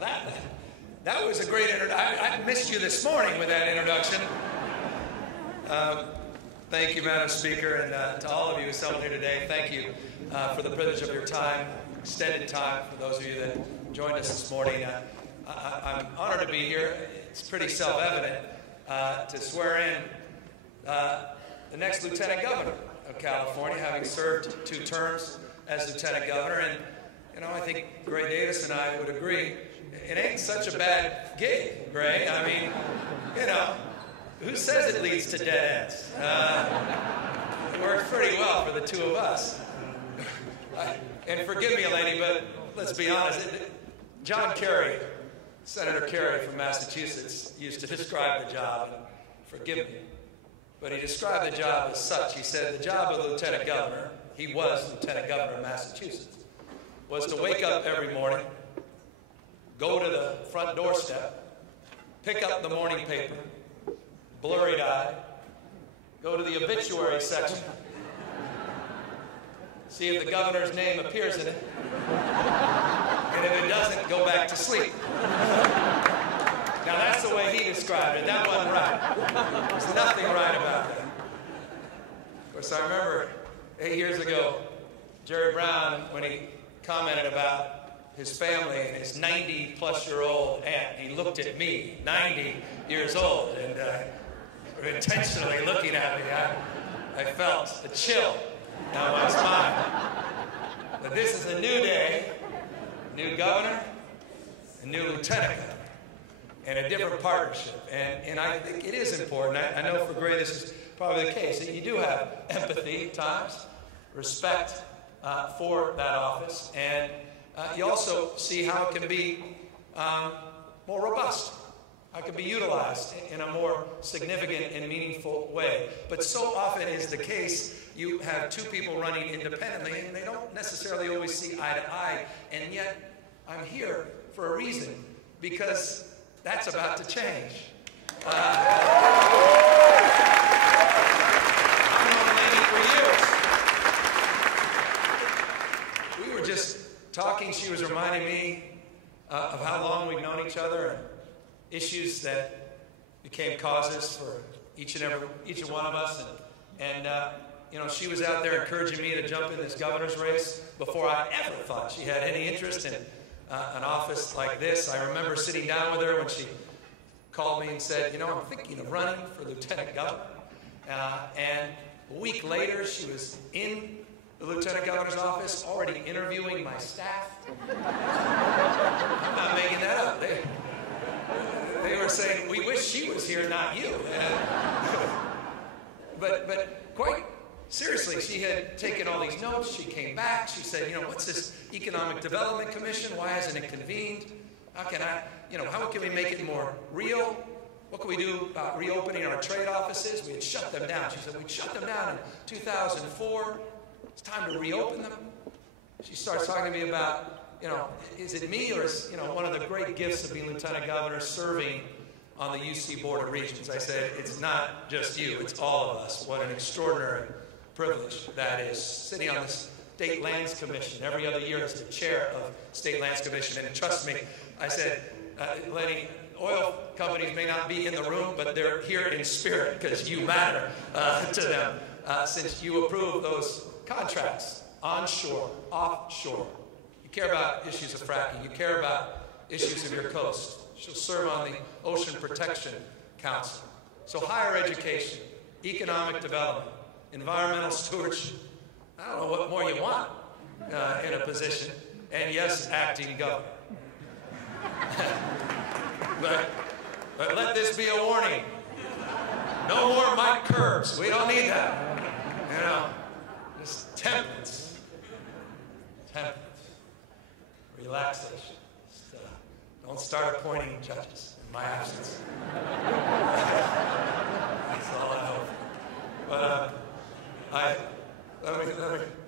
That was a great introduction. I missed you this morning with that introduction. Thank you, Madam Speaker, and to all of you assembled here today, thank you for the privilege of your time, extended time, for those of you that joined us this morning. I'm honored to be here. It's pretty self-evident to swear in the next Lieutenant Governor of California, having served 2 terms as Lieutenant Governor. And, you know, I think Gray Davis and I would agree, it ain't such a bad gig, Gray. I mean, you know, who says it leads to dead ends? It works pretty well for the 2 of us. And forgive me, Eleni, but let's be honest. John Kerry, Senator Kerry from Massachusetts, used to describe the job, and forgive me, but he described the job as such. He said the job of the Lieutenant Governor, he was Lieutenant Governor of Massachusetts, was to wake up every morning, go to the front doorstep, pick up the morning paper, blurry-eyed, go to the obituary section, see if the governor's name appears in it, and if it doesn't, go back to sleep. Now that's the way he described it. That wasn't right. There's nothing right about that. Of course, I remember 8 years ago, Jerry Brown, when he commented about his family and his 90-plus-year-old aunt, he looked at me, 90 years old, and intentionally looking at me, I felt a chill down my spine. But this is a new day, new governor, a new lieutenant governor, and a different partnership. And I think it is important. I know for Gray this is probably the case, that you do have empathy at times, respect for that office, and you also see how it can be more robust, how it can be utilized in a more significant and meaningful way. But so often is the case, you have 2 people running independently, and they don't necessarily always see eye to eye, and yet I'm here for a reason, because that's about to change. I've known Eleni for years. We were just talking, she was reminding me of how long we've known each other and issues that became causes for each and one of us. And you know, she was out there encouraging me to jump in this governor's race before I ever thought she had any interest in an office like this. I remember sitting down with her when she called me and said, you know, I'm thinking of running for lieutenant governor. And a week later, she was in the lieutenant governor's office, already interviewing my staff. I'm not making that up. They were saying, we wish she was here, not you. But quite seriously, she had taken all these notes. She came back. She said, you know, what's this Economic Development Commission? Why hasn't it convened? How can we make it more real? What can we do about reopening our trade offices? We had shut them down. She said, we shut them down in 2004. It's time to reopen them. She starts talking to me about, you know, is it me, or is, you know, one of the great gifts of being lieutenant governor serving on the UC Board of Regents? I said, it's not just you, it's all of us. What an extraordinary privilege that is. Sitting on the State Lands Commission every other year as the chair of State Lands Commission. And trust me, I said, Eleni, oil companies may not be in the room, but they're here in spirit because you matter to them since you approve those contracts, onshore, offshore. You care about issues of fracking. You care about issues of your coast. She'll serve on the Ocean Protection Council. So higher education, economic development, environmental stewardship. I don't know what more you want in a position. And yes, acting governor. but let this be a warning. No more Mike Curbs. We don't need that. You know, just temperance. Temperance. Relaxation. Just, don't start appointing judges in my absence. That's all I hope. But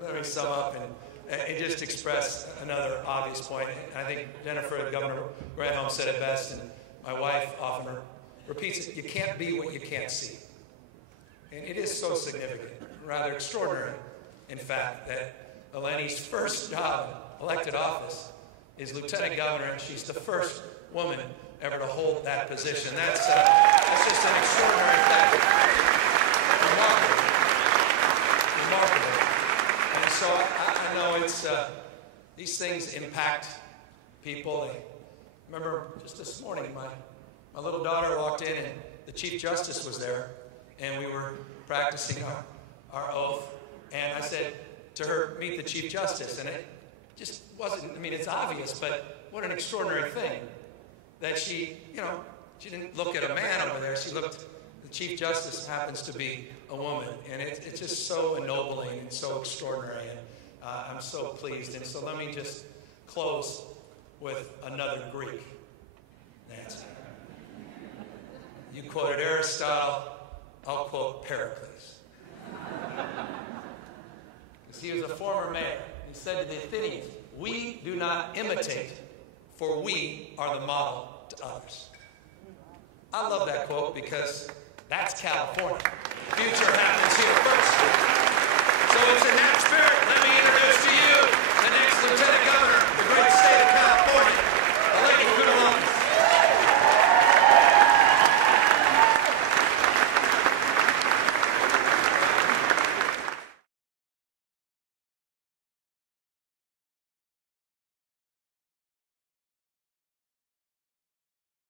let me sum up and just express another obvious point. I think Jennifer, Governor Granholm said it best, and my wife often repeats it: you can't be what you can't see. And it is so significant, rather extraordinary, in fact, that Eleni's first job, elected office, is lieutenant governor, and she's the first woman ever to hold that position. That's just an extraordinary thing. Remarkable. And so I know it's these things impact people. I remember just this morning, my little daughter walked in, and the Chief Justice was there, and we were practicing our oath. And I said to her, "Meet the Chief Justice." And it just wasn't, I mean, it's obvious, but what an extraordinary thing that she didn't look at a man over there. She looked, the Chief Justice happens to be a woman. And it's just so ennobling and so extraordinary. And I'm so pleased. And so let me just close with another Greek, Nancy. You quoted Aristotle, I'll quote Pericles. Because he was a former mayor. He said to the Athenians, "We do not imitate, for we are the model to others." I love that quote because that's California. Future happens here.